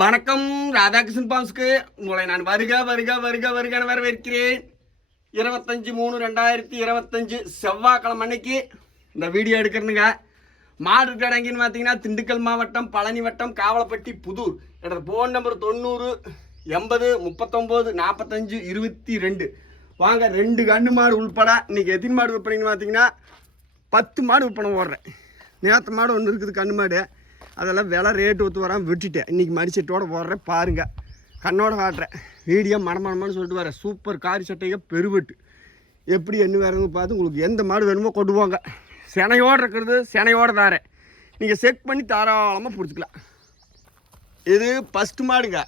வணக்கம் ராதாகிருஷ்ணன் பாம்ஸ்க்கு உங்களை நான் வருக வருக வருக வருகன வரவேற்கிறேன். இருபத்தஞ்சி மூணு ரெண்டாயிரத்தி இருபத்தஞ்சு செவ்வாய்க்கிழமை அன்னைக்கு இந்த வீடியோ எடுக்கிறனுங்க. மாடு கடங்கின்னு பார்த்தீங்கன்னா திண்டுக்கல் மாவட்டம் பழனி வட்டம் காவலப்பட்டி புதூர். என்னோட ஃபோன் நம்பர் தொண்ணூறு எண்பது முப்பத்தொம்போது நாற்பத்தஞ்சு இருபத்தி ரெண்டு. வாங்க ரெண்டு கண்ணு மாடு உள்பட இன்னைக்கு எத்தனை மாடு விற்பனைன்னு பார்த்தீங்கன்னா பத்து மாடு விற்பனை ஓடுறேன். நேற்று மாடு ஒன்று இருக்குது கண்ணு மாடு. அதெல்லாம் விலை ரேட்டு ஒத்து வராமல் விட்டுட்டேன். இன்றைக்கி மடிச்சட்டோடு போடுறேன் பாருங்கள் கண்ணோட காட்டுறேன். வீடியோ மனமனமானு சொல்லிட்டு வரேன் சூப்பர் காரி சட்டைங்க பெருவெட்டு. எப்படி என்ன வேறுங்க பார்த்து உங்களுக்கு எந்த மாடு வேணுமோ கொண்டு போங்க. சினையோடு இருக்கிறது சினையோடு தாரேன் நீங்கள் செக் பண்ணி தாராளமாக பிடிச்சிக்கலாம். இது ஃபஸ்ட்டு மாடுங்க.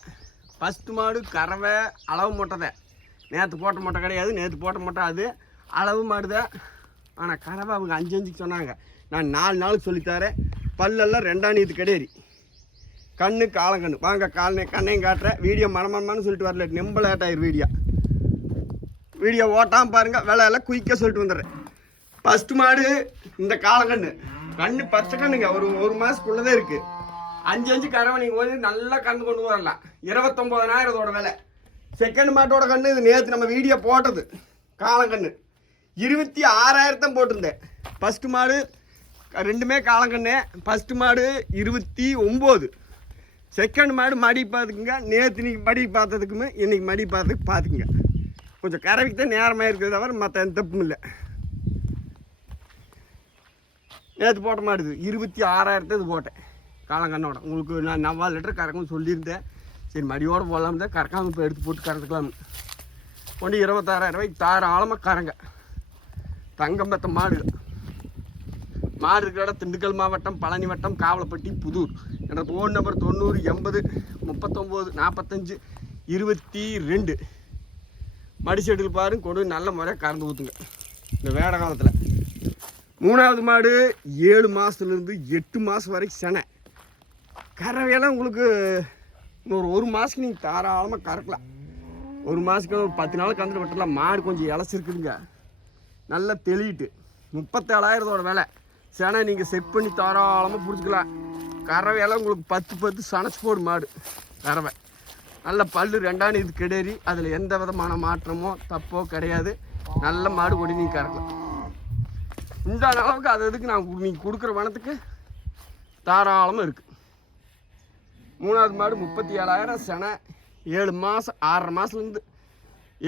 ஃபஸ்ட்டு மாடு கறவை அளவு மூட்டை நேற்று போட்ட மொட்டை கிடையாது நேற்று போட்ட மொட்டை அது. அளவு மாடுதான் ஆனால் கறவை அவங்க அஞ்சு அஞ்சுக்கு சொன்னாங்க. நான் நாலு நாளுக்கு சொல்லித்தாரேன் பல்லெல்லாம் ரெண்டாம் நீத்து கிடையாது கண்ணு காலங்கண்ணு வாங்க காலனை கண்ணையும் காட்டுறேன். வீடியோ மனமனமானு சொல்லிட்டு வரல. நெம்ப லேட் ஆயிரு வீடியோ. வீடியோ ஓட்டாமல் பாருங்கள் விலையெல்லாம் குயிக்காக சொல்லிட்டு வந்துடுறேன். ஃபஸ்ட்டு மாடு இந்த காலங்கண்ணு கண்ணு. பச்சை கண்ணுங்க. ஒரு ஒரு மாதத்துக்குள்ளதே இருக்குது அஞ்சு அஞ்சு கறவை நீங்கள் போய் நல்லா கண்ணு கொண்டு வரலாம். இருபத்தொம்போதனாயிரம் இதோட விலை. செகண்ட் மாட்டோட கண்ணு. இது நேற்று நம்ம வீடியோ போட்டது. காலங்கண்ணு இருபத்தி ஆறாயிரத்தான் போட்டிருந்தேன். ஃபஸ்ட்டு மாடு ரெண்டுமே காலங்கண்ணே ஃபஸ்ட்டு மாடு இருபத்தி ஒம்பது. செகண்ட் மாடு மடி பார்த்துக்குங்க. நேற்று இன்றைக்கி மடி பார்த்ததுக்குமே இன்றைக்கி மடி பார்த்ததுக்கு பார்த்துக்குங்க. கொஞ்சம் கறவைக்கு தான் நேரமாக இருக்கிறத தவிர மற்ற எந்த தப்பும் இல்லை. நேற்று போட்ட மாடுது இருபத்தி ஆறாயிரத்து இது போட்டேன். காலங்கண்ணோட உங்களுக்கு நான் நவ்வாறு லிட்டர் கறக்கணும்னு சொல்லியிருந்தேன். சரி மடியோடு போடலாம் தான். கறக்காமல் இப்போ எடுத்து போட்டு கறந்துக்கலாம்னு. கொண்டு இருபத்தாறாயிரம் ரூபாய்க்கு தாராளமாக கறங்க. தங்கம் பத்த மாடு. மாடு இருக்கிற இடம் திண்டுக்கல் மாவட்டம் பழனி வட்டம் காவலப்பட்டி புதூர். என்னோட ஃபோன் நம்பர் தொண்ணூறு எண்பது முப்பத்தொம்போது நாற்பத்தஞ்சு இருபத்தி ரெண்டு. மடி செடியில் பாருங்க கொண்டு நல்ல முறையாக கறந்து ஊற்றுங்க இந்த வேட காலத்தில். மூணாவது மாடு ஏழு மாதத்துலேருந்து எட்டு மாதம் வரைக்கும் செனை. கறவையெல்லாம் உங்களுக்கு இன்னொரு ஒரு மாதத்துக்கு நீங்கள் தாராளமாக கறக்கலாம். ஒரு மாதத்துக்கு ஒரு பத்து நாள் கந்துட்டு விட்டுலாம் மாடு கொஞ்சம் இலச்சிருக்குதுங்க நல்லா தெளியிட்டு. முப்பத்தேழாயிரத்தோட விலை. செனை நீங்கள் செட் பண்ணி தாராளமாக பிடிச்சிக்கலாம். கறவையெல்லாம் உங்களுக்கு பத்து பத்து சனச்சு போடு மாடு. கறவை. நல்ல பல்லு ரெண்டாம் இது கிடறி அதில் எந்த விதமான மாற்றமோ தப்போ கிடையாது. நல்ல மாடு கொடி நீங்கள் கறக்கலாம். இந்த அளவுக்கு அது அதுக்கு நான் நீங்கள் கொடுக்குற வனத்துக்கு தாராளமாக இருக்குது மூணாவது மாடு முப்பத்தி ஏழாயிரம் செனை. ஏழு மாதம் ஆறரை மாதத்துலேருந்து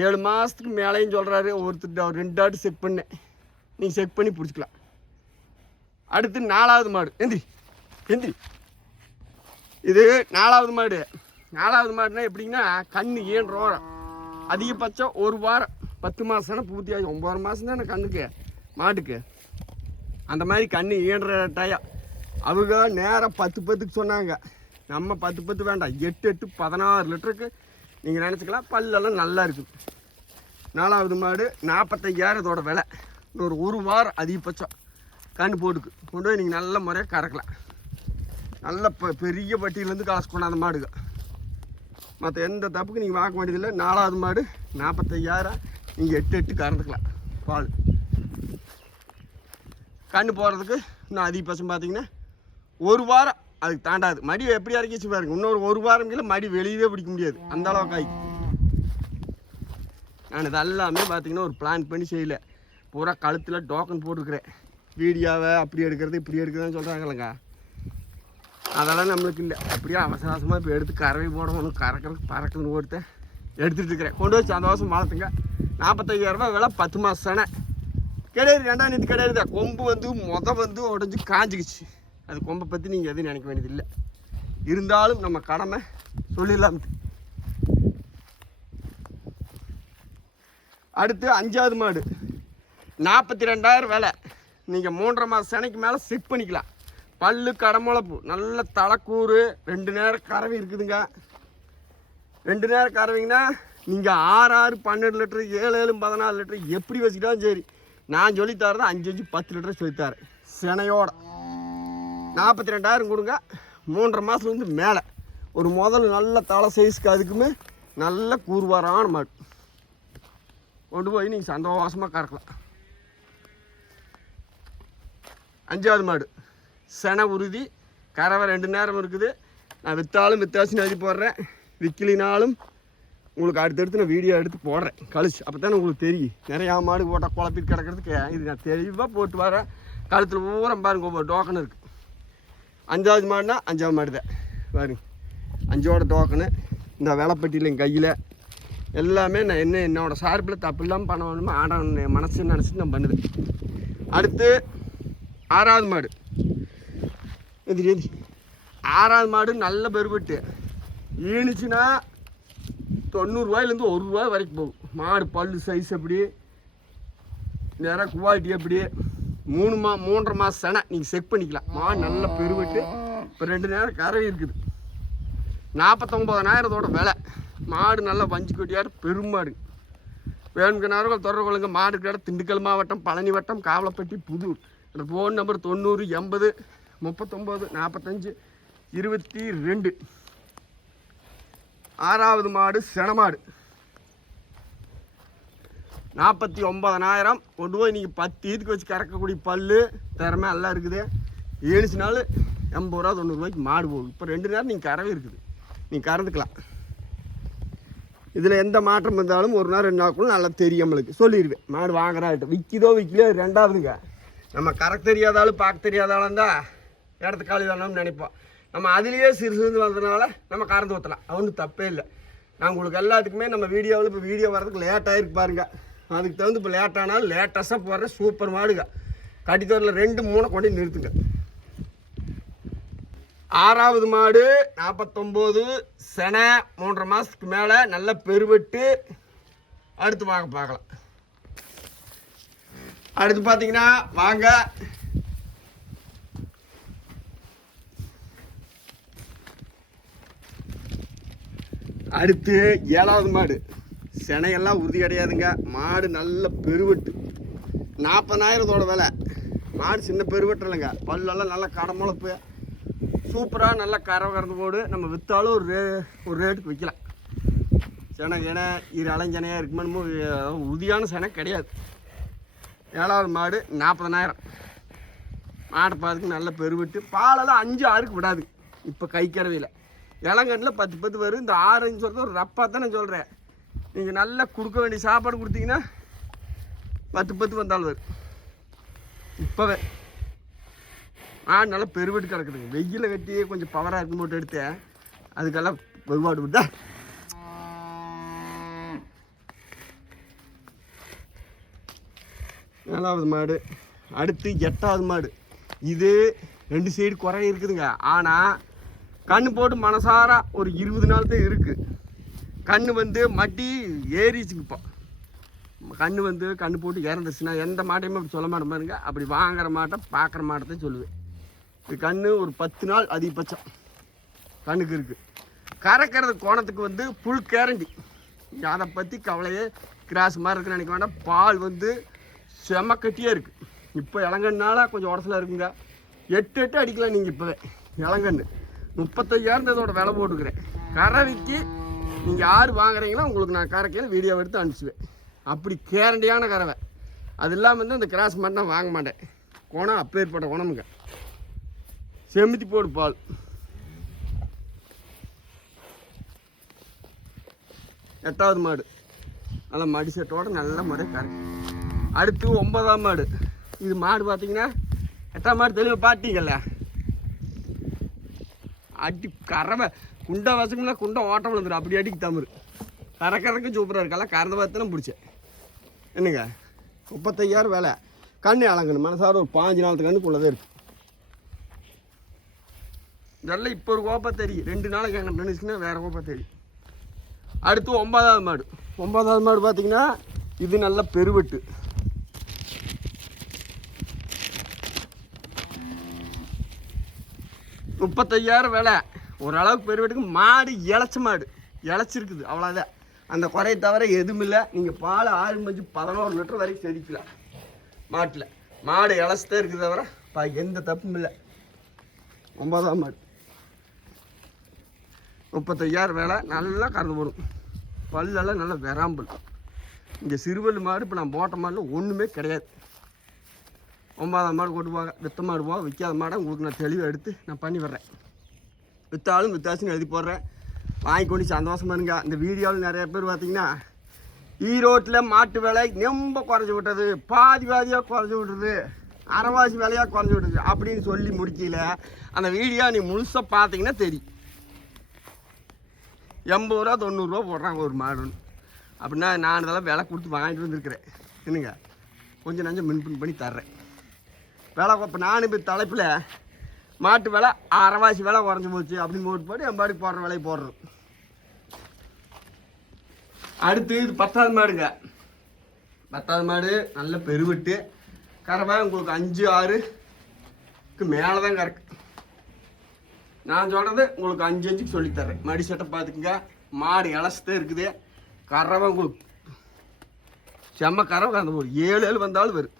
ஏழு மாதத்துக்கு மேலேயும் சொல்கிறாரு ஒருத்தர் ரெண்டு ஆட்டு செக் பண்ணேன். நீங்கள் செக் பண்ணி பிடிச்சிக்கலாம். அடுத்து நாலாவது மாடு. எந்திரி எந்திரி இது நாலாவது மாடு. நாலாவது மாடுனா எப்படின்னா கண்ணு ஏன்றோம் அதிகபட்சம் ஒரு வாரம் பத்து மாதம்னா பூர்த்தி ஆகும். ஒம்பது மாதம் தானே கண்ணுக்கு மாட்டுக்கு. அந்த மாதிரி கண்ணு ஈன்ற டயம் அவங்க நேரம் பத்து பத்துக்கு சொன்னாங்க. நம்ம பத்து பத்து வேண்டாம். எட்டு எட்டு பதினாறு லிட்டருக்கு நீங்கள் நினச்சிக்கலாம் பல்லெல்லாம் நல்லா இருக்குது நாலாவது மாடு நாற்பத்தையாயிரம் இதோட விலை. இன்னொரு ஒரு வாரம் அதிகபட்சம். கண்ணு போட்டுக்கு. கொண்டு போய் நீங்கள் நல்ல முறையாக கறக்கலாம். நல்ல ப பெரிய பட்டியிலேருந்து காசு கொண்டாந்த மாடுங்க. மற்ற எந்த தப்புக்கு நீங்கள் வாங்க வேண்டியதில்லை. நாலாவது மாடு நாற்பத்தையாயிரம் நீங்கள் எட்டு எட்டு கறந்துக்கலாம். பால். கண்ணு போகிறதுக்கு இன்னும் அதிகபட்சம் பார்த்தீங்கன்னா ஒரு வாரம் அதுக்கு தாண்டாது. மடி எப்படி இறக்கிச்சு பாருங்க. இன்னொரு ஒரு வாரம் கீழே மடி வெளியவே பிடிக்க முடியாது. அந்த அளவுக்கு ஆகி நான் இதெல்லாமே பார்த்தீங்கன்னா ஒரு பிளான் பண்ணி செய்யல. பூரா கழுத்தில் டோக்கன் போட்டுருக்குறேன். வீடியோவை அப்படி எடுக்கிறது இப்படி எடுக்கிறதுன்னு சொல்கிறாங்கல்லங்க அதெல்லாம் நம்மளுக்கு இல்லை. அப்படியே அவசர அவசரமாக இப்போ எடுத்து கறவை போடணும். கறக்கிறதுக்கு பறக்குதுன்னு ஒருத்த எடுத்துகிட்டு இருக்கிறேன். கொண்டு வச்சு சந்தோஷம் வளர்த்துங்க நாற்பத்தையாயிரரூபா விலை பத்து மாதம் தானே கிடையாது ரெண்டாம் நேற்று கிடையாது. கொம்பு வந்து மொத வந்து உடஞ்சி காஞ்சிக்கிச்சு. அது கொம்பை பற்றி நீங்கள் எதுவும் நினைக்க வேண்டியதில்லை இருந்தாலும் நம்ம கடமை சொல்லிடலாம். அடுத்து அஞ்சாவது மாடு. நாற்பத்தி ரெண்டாயிரம் விலை. நீங்கள் மூன்றரை மாதம் செனைக்கு மேலே செக் பண்ணிக்கலாம். பல்லு கடமுளப்பு நல்ல தலைக்கூறு ரெண்டு நேரம் கறவை இருக்குதுங்க. ரெண்டு நேரம் கறவைங்கன்னா நீங்கள் ஆறு ஆறு பன்னெண்டு லிட்டரு ஏழு ஏழு பதினாலு லிட்டரு எப்படி வச்சுக்கிட்டாலும் சரி. நான் சொல்லி அஞ்சு அஞ்சு பத்து லிட்டர் சொல்லித்தரேன் சினையோட. நாற்பத்தி ரெண்டாயிரம் கொடுங்க. மூன்றரை மாதத்துலேருந்து மேலே. ஒரு முதல் நல்ல தலை சைஸ்க்கு அதுக்குமே நல்ல கூறுவாரான மாடு கொண்டு போய் நீங்கள் சந்தோஷமாக கறக்கலாம். அஞ்சாவது மாடு. சென உறுதி கறவை ரெண்டு நேரம் இருக்குது. நான் விற்றாலும் வித்தாச்சுன்னு எழுதி போடுறேன். விற்கலினாலும் உங்களுக்கு அடுத்தடுத்து நான் வீடியோ எடுத்து போடுறேன். கழிச்சு அப்போ தானே உங்களுக்கு தெரியும். நிறையா மாடு போட்டால் குழப்பிட்டு கிடக்கிறதுக்கு இது நான் தெளிவாக போட்டு வரேன். கழுத்தில் பூரா பாருங்க ஒவ்வொரு டோக்கன் இருக்குது அஞ்சாவது மாடுனா அஞ்சாவது மாடு தான். பாருங்க அஞ்சோட டோக்கனு. இந்த வேலைப்பட்டியில் என் கையில். எல்லாமே நான் என்ன என்னோடய சார்பில் தப்பு இல்லாமல் பண்ண வேணுமோ ஆடான் மனசு நினச்சிட்டு நான் பண்ணுவேன். அடுத்து ஆறாவது மாடு. எதிரி எதிரி ஆறாவது மாடு நல்ல பெருபட்டு ஈணுச்சுன்னா தொண்ணூறுரூவாயிலேருந்து ஒரு ரூபாய் வரைக்கும் போகும். மாடு பல் சைஸ் எப்படி நிறைய குவாலிட்டி எப்படி மூணு மா மூன்றரை மாதம் செனை. நீங்கள் செக் பண்ணிக்கலாம். மாடு நல்ல பெருவெட்டு. இப்போ ரெண்டு நேரம் கறவை இருக்குது. நாற்பத்தொம்பதனாயிரத்தோட விலை. மாடு நல்லா வஞ்சி கொட்டியாடு பெருமாடு வேணுங்க நேரம் தொடர்பு கொள்ளுங்க. மாடு கடை திண்டுக்கல் மாவட்டம் பழனி வட்டம் காவலப்பட்டி புதூர். அந்த ஃபோன் நம்பர் தொண்ணூறு எண்பது முப்பத்தொம்போது நாற்பத்தஞ்சு இருபத்தி ரெண்டு. ஆறாவது மாடு செனமாடு. நாற்பத்தி ஒம்பதனாயிரம் கொண்டு போய் நீங்கள் பத்து ஈத்துக்கு வச்சு கறக்கக்கூடிய பல்லு திறமை எல்லாம் இருக்குது. ஏழுச்சு நாள் எண்பது ரூபா தொண்ணூறுரூவாய்க்கு மாடு போகும் இப்போ ரெண்டு நேரம் நீங்கள் கறவை இருக்குது. நீங்கள் கறந்துக்கலாம். இதில் எந்த மாற்றம் இருந்தாலும் ஒரு நாள் ரெண்டு நாள் கூட நல்லா தெரியும் நம்மளுக்கு. சொல்லிடுவேன் மாடு வாங்குறாட்டு விற்கிதோ விற்கலையோ ரெண்டாவதுங்க. நம்ம கரெக்ட் தெரியாத ஆளு பார்க்க தெரியாதாலும் தான் இடத்து காலி வேணும்னு நினைப்போம். நம்ம அதுலேயே சிறு சிறுந்து வந்ததுனால நம்ம கறந்து ஊற்றலாம் ஒன்றும் தப்பே இல்லை. நான் உங்களுக்கு எல்லாத்துக்குமே நம்ம வீடியோவில் இப்போ வீடியோ வரதுக்கு லேட் பாருங்க. அதுக்கு தகுந்து இப்போ லேட்டானாலும் லேட்டஸ்ட்டாக போடுற சூப்பர் மாடுங்க. கட்டித்தோரில் ரெண்டு மூணை கொண்டு நிறுத்துங்க. ஆறாவது மாடு நாற்பத்தொம்போது செனை மூன்றரை மாதத்துக்கு மேலே நல்ல பெருவெட்டு. அடுத்து வாங்க பார்க்கலாம். அடுத்து பார்த்தீங்கன்னா வாங்க. அடுத்து ஏழாவது மாடு. செனையெல்லாம் உறுதி கிடையாதுங்க. மாடு நல்ல பெருவெட்டு. நாற்பதாயிரத்தோட விலை. மாடு சின்ன பெருவெட்டு இல்லைங்க. பல்லெல்லாம் நல்லா கடமுளப்பு சூப்பராக நல்லா கரை கறந்து போடு. நம்ம விற்றாலும் ஒரு ரே ஒரு ரேட்டுக்கு விற்கலாம் செனை கிணை இரு அலைஞ்சனையாக இருக்குமோ உறுதியான செனை கிடையாது. ஏழாவது மாடு நாற்பதனாயிரம் மாடை பார்த்துக்கு நல்ல பெருவிட்டு. பாலெல்லாம் அஞ்சு ஆறுக்கு விடாது. இப்போ கை கறவையில். இளங்கண்ணில் பத்து பத்து வரும் இந்த ஆரஞ்சு சொல்கிறது ஒரு ரப்பா தான் நான் சொல்கிறேன் நீங்கள் நல்லா கொடுக்க வேண்டிய சாப்பாடு கொடுத்தீங்கன்னா பத்து பத்து வந்தாலும் வரும் இப்போவே. மாடு நல்லா பெருவெட்டு கிடக்குதுங்க. வெயில கட்டி கொஞ்சம் பவராக இருக்கும் போட்டு எடுத்தேன். அதுக்கெல்லாம் வெகுபாடு விட்டா ஏழாவது மாடு. அடுத்து எட்டாவது மாடு. இது ரெண்டு சைடு குறை இருக்குதுங்க. ஆனால் கண் போட்டு மனசார ஒரு இருபது நாள் தான் இருக்குது கண் வந்து மட்டி ஏறிச்சுங்க இப்போ. வந்து கண் போட்டு இறந்துச்சுன்னா எந்த மாட்டையுமே அப்படி சொல்ல மாட்டேன் பாருங்க. அப்படி வாங்குற மாட்டை பார்க்குற மாட்டை தான் சொல்லுவேன். இது கண் ஒரு பத்து நாள் அதிகபட்சம் கண்ணுக்கு இருக்குது கறக்கிறது கோணத்துக்கு வந்து புல் கேரண்டி. அதை பற்றி கவலையே கிராஸ் மாதிரி இருக்குன்னு நினைக்க வேண்டாம். பால் வந்து செம கட்டியாக இருக்குது இப்போ இளங்கன்னால கொஞ்சம் உடசலாக இருக்குங்க. எட்டு எட்டு அடிக்கலாம் நீங்கள் இப்போவே. இளங்கன்று முப்பத்தையாயிரம் இதோட விலை போட்டுக்கிறேன். கறவைக்கு நீங்கள் யார் வாங்குறீங்களோ உங்களுக்கு நான் கரைக்கையில் வீடியோ எடுத்து அனுப்பிச்சுவேன். அப்படி கேரண்டியான கறவை. அது இல்லாமல் வந்து அந்த கிராஸ் மாதிரி நான் வாங்க மாட்டேன். குணம் அப்பேற்பட்ட குணமுங்க. செமித்தி போடு பால். எட்டாவது மாடு. நல்லா மடி செட்டோட நல்ல முறை கரை அடுத்து ஒன்பதாம் மாடு இது மாடு பார்த்தீங்கன்னா எட்டாம் மாடு தெளிவாக பார்த்தீங்கல்ல அடி கறவை. குண்டை வசம்னா குண்டை ஓட்டம் விழுந்துடும் அப்படி அடிக்கு தமிழ் கறக்கறக்கு சூப்பராக இருக்கல கறந்த பார்த்து தான் பிடிச்சேன். என்னங்க? முப்பத்தையாயிரம் வேலை. கண்ணு அலங்கணும். மனசார ஒரு பாஞ்சு நாளத்து கண்ணுக்குள்ளதே இருக்கு. இதெல்லாம் இப்போ ஒரு கோப்பை தெரியும் ரெண்டு நாளைக்கு அங்கே நினைச்சுன்னா வேறு கோப்பை தெரியும் அடுத்து ஒன்பதாவது மாடு. ஒன்பதாவது மாடு பார்த்தீங்கன்னா இது நல்ல பெருவெட்டு. முப்பத்தையாயிரம் விலை. ஓரளவுக்கு பெருவெட்டுக்கு மாடு இளைச்ச மாடு. இளைச்சிருக்குது அவ்வளோதான் அந்த குறையை தவிர எதுவும் இல்லை. நீங்கள் பால் ஆறு மஞ்சு பதினோரு லிட்டர் வரைக்கும் செதிக்கலாம் மாட்டில். மாடு இழைச்சிட்டே இருக்குது தவிர பா எந்த தப்பும் இல்லை. ஒன்பதாம் மாடு. முப்பத்தையாயிரம் வேலை நல்லா கறந்து போடும். பல்லெல்லாம் நல்லா வெறாம்பல் இங்கே சிறுவல் மாடு இப்போ நான் போட்ட மாடில் ஒன்றுமே கிடையாது. ஒன்பதாம் மாடு கொண்டு போவாங்க வித்த மாடு போக விற்காத மாடை உங்களுக்கு நான் தெளிவாக எடுத்து நான் பண்ணி வர்றேன் விற்றாலும் வித்தாச்சுன்னு எழுதி போடுறேன். வாங்கி கொண்டு சந்தோஷமா இருங்க. இந்த வீடியோவில் நிறைய பேர் பார்த்தீங்கன்னா ஈரோட்டில் மாட்டு விலை ரொம்ப குறைஞ்சி விட்டது. பாதி பாதியாக குறைஞ்சி விட்டுறது அரைவாசி விலையாக குறைஞ்சி விட்டுது அப்படின்னு சொல்லி முடிக்கல. அந்த வீடியோ நீ முழுசாக பார்த்தீங்கன்னா தெரியும். எண்பது ரூபா தொண்ணூறுரூவா போடுறாங்க ஒரு மாடுன்னு. அப்படின்னா நான் இதெல்லாம் விலை கொடுத்து வாங்கிட்டு வந்துருக்குறேன். என்னங்க? கொஞ்சம் நஞ்சம் மின்பின் பண்ணி தர்றேன். விலை இப்போ நானும் இப்போ தலைப்பில் மாட்டு விலை அரைவாசி விலை குறைஞ்சி போச்சு. அப்படின்னு போட்டு போட்டு என் பாடி போடுற விலையை போடுறோம். அடுத்து இது பத்தாவது மாடுங்க. பத்தாவது மாடு நல்ல பெருவிட்டு. கறவை உங்களுக்கு அஞ்சு ஆறுக்கு மேலே தான் கறக்கு. நான் சொல்கிறது உங்களுக்கு அஞ்சு அஞ்சுக்கு சொல்லித்தரேன் மடி சட்டை பார்த்துக்குங்க. மாடு இலசத்தே இருக்குது. கறவை உங்களுக்கு செம்ம கறவை கறந்து போகும் ஏழு ஏழு வந்தாலும் வரும்.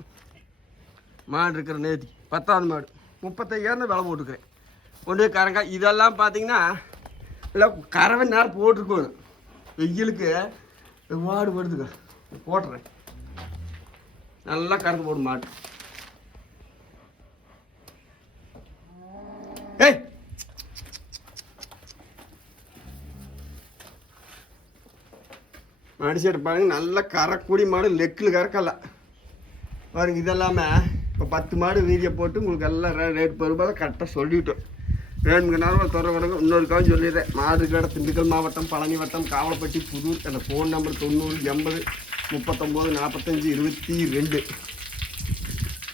மாடு இருக்கிற நேத்தி பத்தாவது மாடு. முப்பத்தையாயிரம் விலை போட்டுக்கிறேன். ஒன்று போய் இதெல்லாம் பார்த்தீங்கன்னா இல்லை கறவை நேரம் போட்டிருக்கணும் வெயிலுக்கு வாடு படுதுங்க போட்டுறேன். நல்லா கறந்து போடும் மாடு. ஏய்! மாடி பாருங்க நல்லா கறக்கூடிய மாடு லெக்கில் கறக்கல. பாருங்க இதெல்லாமே இப்போ பத்து மாடு வீடியோ போட்டு உங்களுக்கு எல்லாம் ரே- ரேட் பெரும்பாலும் கரெக்டாக சொல்லிவிட்டோம் வேணுங்க நேரம் தொடர வரங்க இன்னொரு காலம் சொல்லிடுறேன். மாடு கடை திண்டுக்கல் மாவட்டம் பழனி வட்டம் காவலப்பட்டி புதூர் அந்த ஃபோன் நம்பர் தொண்ணூறு எண்பது முப்பத்தொம்போது நாற்பத்தஞ்சு இருபத்தி ரெண்டு.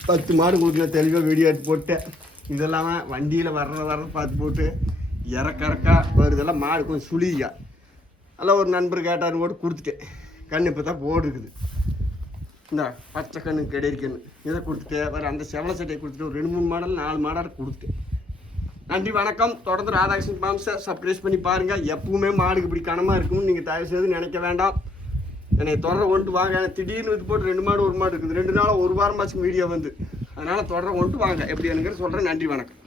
பத்து மாடு உங்களுக்கு நான் தெளிவாக வீடியோ எடுத்து போட்டேன். இதெல்லாம வண்டியில் வர்ற வர்றத பார்த்து போட்டு இறக்கறக்கா வருதெல்லாம் மாடு கொஞ்சம் சுழியா எல்லாம் ஒரு நண்பர் கேட்டார் கூட கொடுத்துட்டேன். கண் இப்போ தான் போடுருக்குது இந்த பச்சை கண்ணு கெடேரி கண்ணு. இதை கொடுத்துட்டு வேறு அந்த செவல சட்டையை கொடுத்துட்டு ஒரு ரெண்டு மூணு மாடல் நாலு மாடல் கொடுத்துட்டேன் நன்றி வணக்கம். தொடர்ந்து ராதாகிருஷ்ணன் பாம்ஸை சப்ரைஸ் பண்ணி பாருங்கள் எப்பவுமே மாடுக்கு இப்படி கனமாக இருக்கும்னு நீங்கள் தயவு செய்து நினைக்க வேண்டாம். என்னை தொடர கொண்டு வாங்க. எனக்கு திடீர்னு இது போட்டு ரெண்டு மாடு ஒரு மாடு இருக்குது. ரெண்டு நாளும் ஒரு வாரமாச்சும் வீடியோ வந்து. அதனால் தொடர கொண்டு வாங்க. எப்படி எனக்கு சொல்கிறேன் நன்றி வணக்கம்.